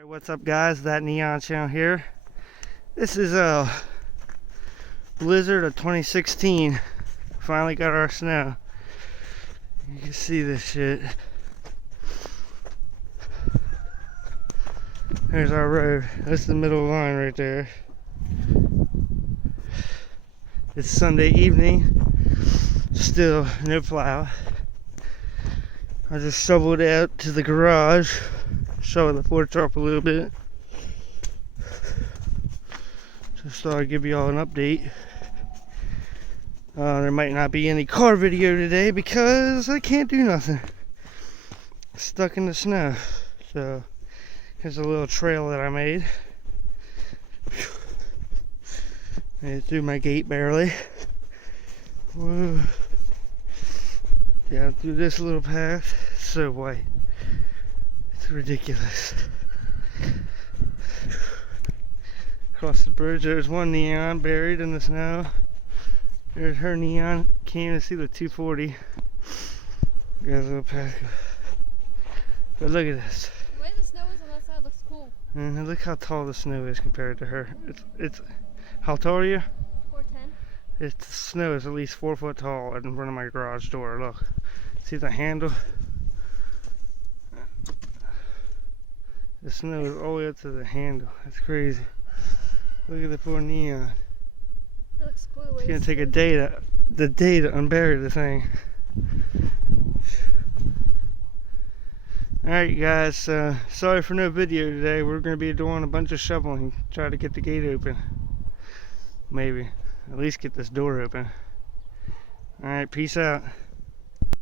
Alright, what's up guys, That Neon Channel here. This is a blizzard of 2016. Finally got our snow. You can see this shit. There's our road. That's the middle line right there. It's Sunday evening. Still no plow. I just shoveled it out to the garage. Shovel the porch up a little bit. Just thought I'd give you all an update. There might not be any car video today because I can't do nothing. Stuck in the snow. So here's a little trail that I made. Made it through my gate barely. Whoa. Down through this little path. It's so white. It's ridiculous. Across the bridge, there's one neon buried in the snow. There's her neon. Can't even see the 240. There's a little path. But look at this. The way the snow is on that side looks cool. And look how tall the snow is compared to her. It's how tall are you? 410. The snow is at least 4 foot tall in front of my garage door. Look. See the handle? The snow is all the way up to the handle. That's crazy. Look at the poor neon. It looks cool the way It's gonna take a day to unbury the thing. Alright guys, sorry for no video today. We're gonna be doing a bunch of shoveling, try to get the gate open. Maybe. At least get this door open. Alright, peace out.